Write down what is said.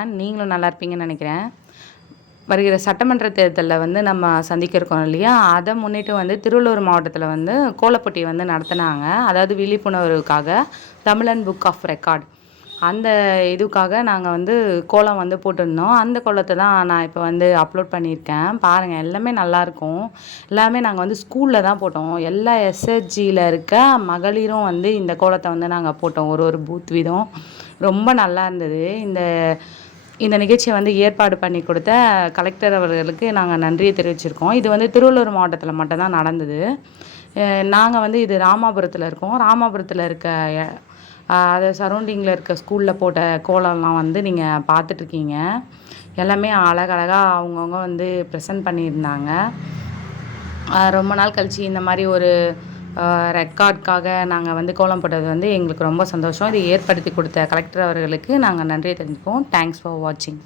நீங்களும் நல்லா இருப்பீங்கன்னு நினைக்கிறேன். வருகிற சட்டமன்ற தேர்தலில் வந்து நம்ம சந்திக்க இருக்கோம் இல்லையா? அதை முன்னிட்டு வந்து திருவள்ளூர் மாவட்டத்தில் வந்து கோலப்போட்டி வந்து நடத்துனாங்க. அதாவது விழிப்புணர்வுக்காக தமிழன் புக் ஆஃப் ரெக்கார்ட் அந்த இதுக்காக நாங்கள் வந்து கோலம் வந்து போட்டிருந்தோம். அந்த கோலத்தை தான் நான் இப்போ வந்து அப்லோட் பண்ணியிருக்கேன். பாருங்கள், எல்லாமே நல்லாயிருக்கும். எல்லாமே நாங்கள் வந்து ஸ்கூலில் தான் போட்டோம். எல்லா எஸ்ஹெச்ஜியில் இருக்க மகளிரும் வந்து இந்த கோலத்தை வந்து நாங்கள் போட்டோம். ஒரு ஒரு பூத் வீதம் ரொம்ப நல்லா இருந்தது. இந்த நிகழ்ச்சியை வந்து ஏற்பாடு பண்ணி கொடுத்த கலெக்டர் அவர்களுக்கு நாங்கள் நன்றியை தெரிவிச்சிருக்கோம். இது வந்து திருவள்ளூர் மாவட்டத்தில் மட்டும்தான் நடந்தது. நாங்கள் வந்து இது ராமாபுரத்தில் இருக்கோம். ராமாபுரத்தில் இருக்க அது சரௌண்டிங்கில் இருக்க ஸ்கூலில் போட்ட கோலம்லாம் வந்து நீங்கள் பார்த்துட்ருக்கீங்க. எல்லாமே அழகழகாக அவங்கவுங்க வந்து ப்ரெசென்ட் பண்ணியிருந்தாங்க. ரொம்ப நாள் கழித்து இந்த மாதிரி ஒரு ரெக்கார்ட்காக நாங்கள் வந்து கோலம் போட்டது வந்து எங்களுக்கு ரொம்ப சந்தோஷம். இதை ஏற்படுத்தி கொடுத்த கலெக்டர் அவர்களுக்கு நாங்கள் நன்றியை தெரிவிப்போம். தேங்க்ஸ் ஃபார் வாட்சிங்.